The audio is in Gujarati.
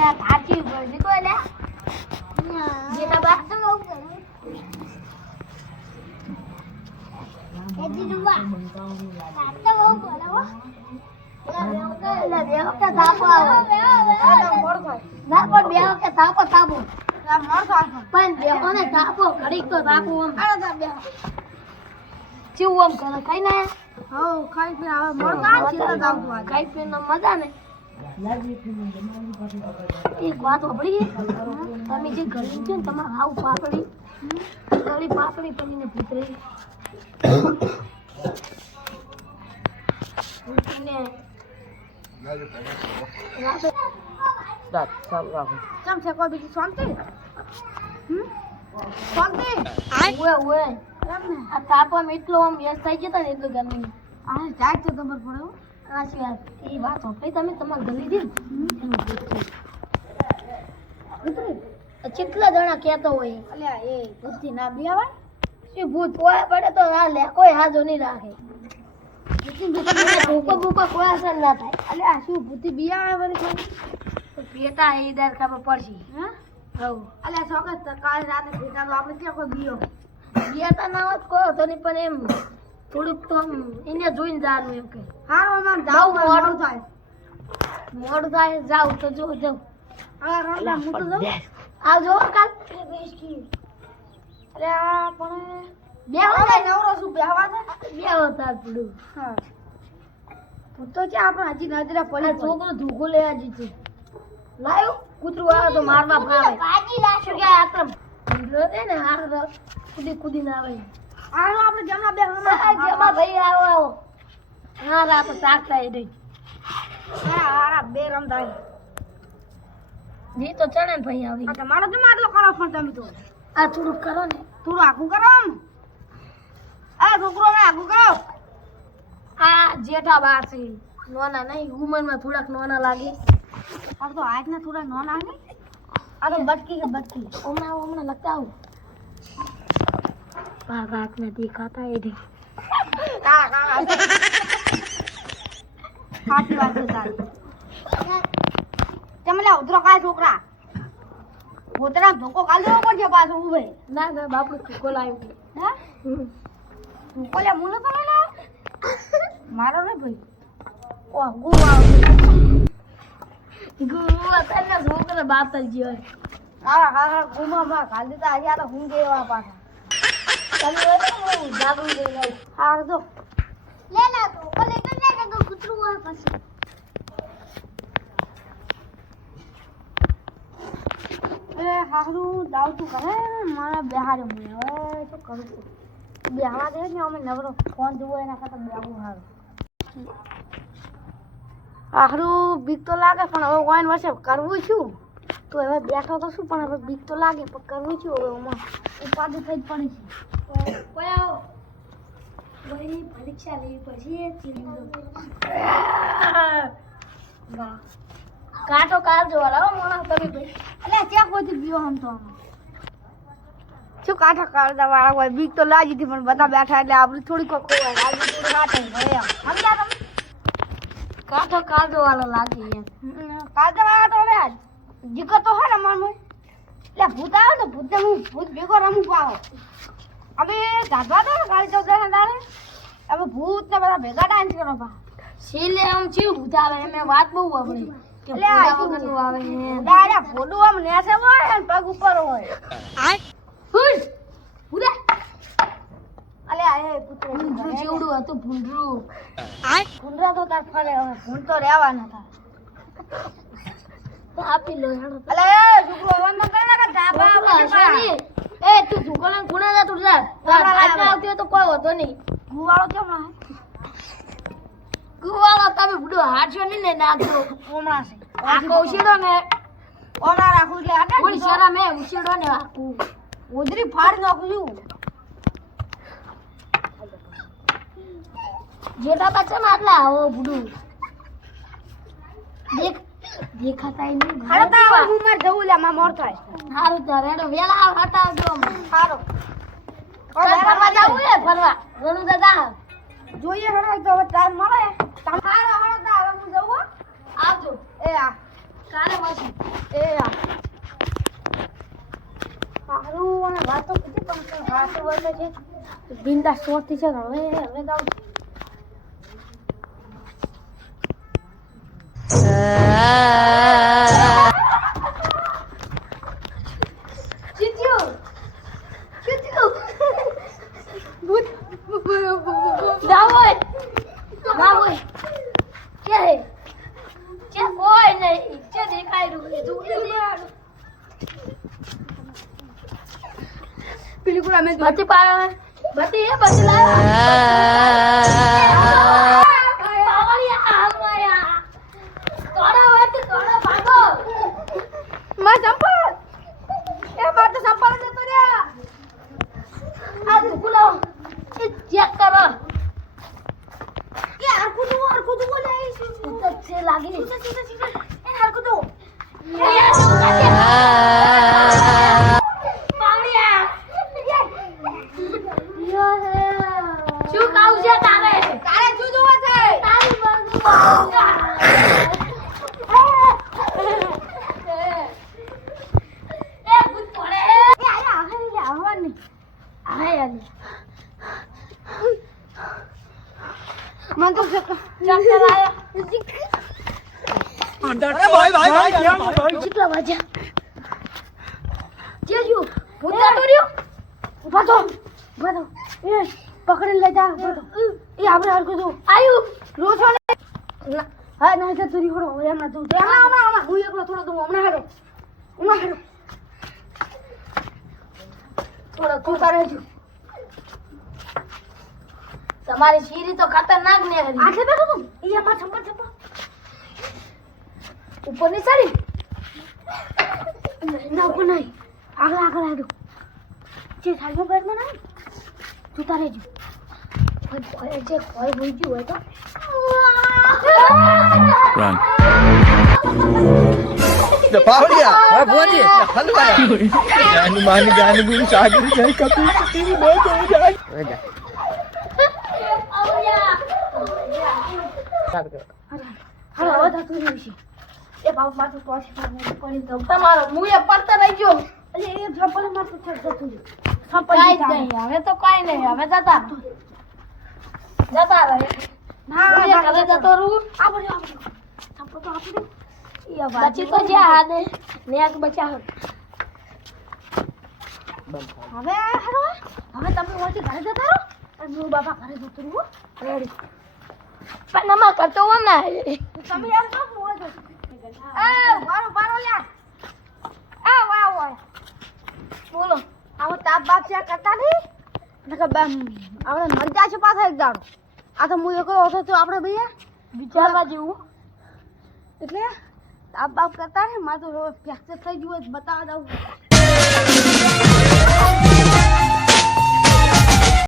આ કાચી ભરજી કોઈ લે જેઠા બા એટલે બે વખતે થાપો આવે. ના પણ બે વખતે થાપો થાપો પણ બેહોને થાપો ઘડીક તો થાપો આમ ચેવું આમ કરે ખાઈ ને ખાઈ પીને મજા ને એક વાત સાંભળી તમે જે ગળી છે ને તમારે હાવ પાતળી ગળી પાતળી ભૂતરીને રાતે કેમ છે કોઈ બીજી શાંતિ? હમ? શાંતિ? કેમ ને આ તાપમાં એટલો આમ વ્યસ્ત થઈ જતા ને એટલું ગરમી આ જાય તો ખબર પડે હો. સાચી એ વાત સાંભળી તમે તમારે ગલી દી ને ભૂત આ કેટલા જણા કહેતો હોય? અલ્યા એ બુદ્ધિ ના બી આવે શું ભૂત પોયા પડે તો આ લે કોઈ હાજો નહીં રાખે. ભૂકો ભૂકો કોઈ અસર ના થાય. અલ્યા શું બુદ્ધિ બી આવે વળી? તો પેટા એ દર ખબર પડશે. હા? હવ અલ્યા ચોક્કસ તો કાલે રાતે તો આપણે ત્યાં કોઈ બીયો? ગયા ના હોત કોઈ હતો નહીં પણ એમ થોડુંક તો એને જોઈને જવાનું એમ કે. હારો અમાર જાવ મોડું થાય. મોડું થાય જાવ તો જો જાવ આ રોટલા હું તો જાઉં. આવજો કાલ અલ્યા પણ બે હવે નવરો શું બેહવા દે? બે હતા પડું હા હું. તો છે આપણે હજી નજરે પડે છોકરો ધૂકો લેવા જીતું લાયો કૂતરું આવે તો મારવા ભાવે ભાજી લાશું. કે આક્રમ? ને હાર કુદી કુદી ના આવે. આનો આપણે જમણા બે જેમાં ભાઈ આવો આવો. હા રા તો તાકતા એ રહી હારા બે રમતા. જી તો ચણે ને ભાઈ આવી. આ તમારો તો માટલો કરો પણ તમે તો. આ થોડું કરો ને. થોડું આખું કરો આમ. આ છોકરો હવે આખું કરો. આ જેઠા બાર છે. નોના નહીં ઉંમરમાં થોડાક નોના લાગે. આ તો હાથ ને થોડા નો લાગે આ તો બટકી કે બટકી. હમણાં હમણાં લગતા આવું બાર રાત में દેખાતા એ રે સાચી વાત છે તારી તમે લે ઉતરો કાય છોકરા. ઉતરા ધોકો કાલ દેવો પડશે પાછો ઉભે ના ના બાપડું ચૂકો લાવ્યું હે. ધોકો લે મુનો તો લે મારો ને ભાઈ. ઓ ગુ ગુરુ અત્યારના છોકરા બાતલ જેવા. કાળા કાળા ગુમા માં કાલ દેતા આજે આ તો હું દેવા પાછા. તમે હોય તો હું જાગૃત થઈ જાઉં હાર દો લે ના તો ભલે તો હારું કરે મારા બેહારે મને હવે શું કરું દે અમે નવરો ફોન જોવો એના કરતા બેહવું હારું આખરું બીક તો લાગે, પણ હવે વાઈન વર્ષે કરવું છું તો હવે બેઠો તો શું પણ હવે બીક તો લાગે પણ કરવું છું હવે એમાં ઉપાધિ થઈ જ પડી છે. આવો. વળી પરીક્ષા લેવી પછી વાહ. કાંટો કાલ જોવા લાવો મોણા તમે ભાઈ એટલે ત્યાં કોઈ બીવો આમ તો શું કાંઠા કાઢતા વાળા હોય? બીક તો લાગી હતી પણ બધા બેઠા એટલે આપણે થોડીક ખોવાય આપણે થોડું કાંઠે ભરે સમજ્યા તમે? કાંટો કાઢો વાળો લાગે કાઢતા વાળા તો હવે જીકો તો હોય ને મનમાં એટલે ભૂત આવે ને ભૂત હું ભૂત ભેગો રમું પાવો અમે ગાધવા દો કાળી ચૌદસ તારે. અમે ભૂત ને બધા ભેગા ડાન્સ કરો પા શીલે આમ ચીવ ભૂતાવે એમ વાત બહુ આપણી એટલે આ વગરનું આવે હે ભોડું આમ નેસે હોય ને પગ ઉપર હોય. અલે આ એ પુત્ર ભૂંડરું જેવડું હતું ભૂંડરું. ભૂંડરા તો તાર ફરે હવે ભૂંડ તો રહેવાના હતા તો આપી લો અલે છોકરો હવે ન કરે ને ધાબા. એ તું ઢોકળાને ખૂણે જા તું જા. ના. આવતી તો કોઈ નહીં. ગુવાળો કેમ આ ગુવાળો તમે બુડો હાચો નહીં ને નાખો ઓમણા છે. આખો ઉછેડો ને. ઓના રાખું એટલે આટે થોડી શરમ હે ઉછેડો ને આખું. ઉધરી ફાડી નાખું છું. જેઠા પાછા માં આટલા આવો બુડું. દેખ દેખાતા નહીં. તા હું માર જવું લે માં મોર થાય. સારું તો રેડો વેલા હતા આવજો સારો ફરવા જાવું હે ફરવા. દાદા જોઈએ હેડો તો હવે ટાઈમ મળે. હારો હારો તા હવે હું જવું આવજો. એ આ. કાલે મળશું. એ યાર સારું અને વાતો કીધી પણ વાતો વાતો છે. બિંદા સોતી છે હવે હવે ગાવ પેલી કુડા મેં બત્તી પાડે બત્તી એ બત્તી લાવ પાવળિયા આમાયા તોડા હોય તો તોડા ભાગો માં ચંપલ એ માર તો ચંપલ જ જતો રહ્યા આ દુકુ લાવો એ ચેક કરો એ હરકું તું હરકું તું બોલે શું ઉતર છે લાગી સીધા સીધા સીધા કેટલા વાગ્યા? જેજુ ભૂત તો રહ્યું. ઊભા થો ઊભા થો એ પકડી જા ઊભા થો એ આપણે હરકું તું આયુ. રોજ વાળે હા ના તો તુરી ખોડો હવે હમણાં તું હમણાં હમણાં હમણાં હું એકલો થોડો તું હમણાં હારો હમણાં હારો થોડો તું છું તમારી શીરી તો ખતરનાક ને હરી. આટલે બેઠો તું ઈ અમાર છપ્પા છપ્પા ઉપરની સારી? ના ઉપર નહીં. આગળ આગળ હારો જે સાઈડમાં બેઠમાં ના તું તારે જો કોઈ જે કોઈ ભૂલ ગયું હોય તો. Mana jangan guru sahaja jangan kapi jangan. હાલો હવે તો તું જોઈશ એ બાપ માથું તો છે કરી દઉં તમારો મુએ પડતા રહી ગયો અરે એ ચપ્પલ માથું છે જતું રહ્યું જ નહીં હવે તો કાઈ નહીં હવે જતા. જતા રહે ના મુએ ઘરે જતો રહું આ બધું આ બધું ચપ્પલ તો આપી દે પછી તો જ્યાં હાથે નેક બચા હવે હાલો હવે તમે ઓછી ઘરે જતા રહો અને હું બાપા ઘરે જતું રહું રેડી પણ આમાં કરતો હોય ને તમે યાર તો હું હોય એ વારો વારો લ્યા એ વાહ વાહ બોલો આવો તાપ બાપ છે કરતા નહીં નકર બમ આપણે મજા છે પાછા એક દાડો આ તો હું એકલો હતો તો આપણે ભૈયા વિચારવા જેવું એટલે તાપ બાપ કરતા ને મારે તો ફ્રેક્ચર થઈ ગયું બતાવવા દઉં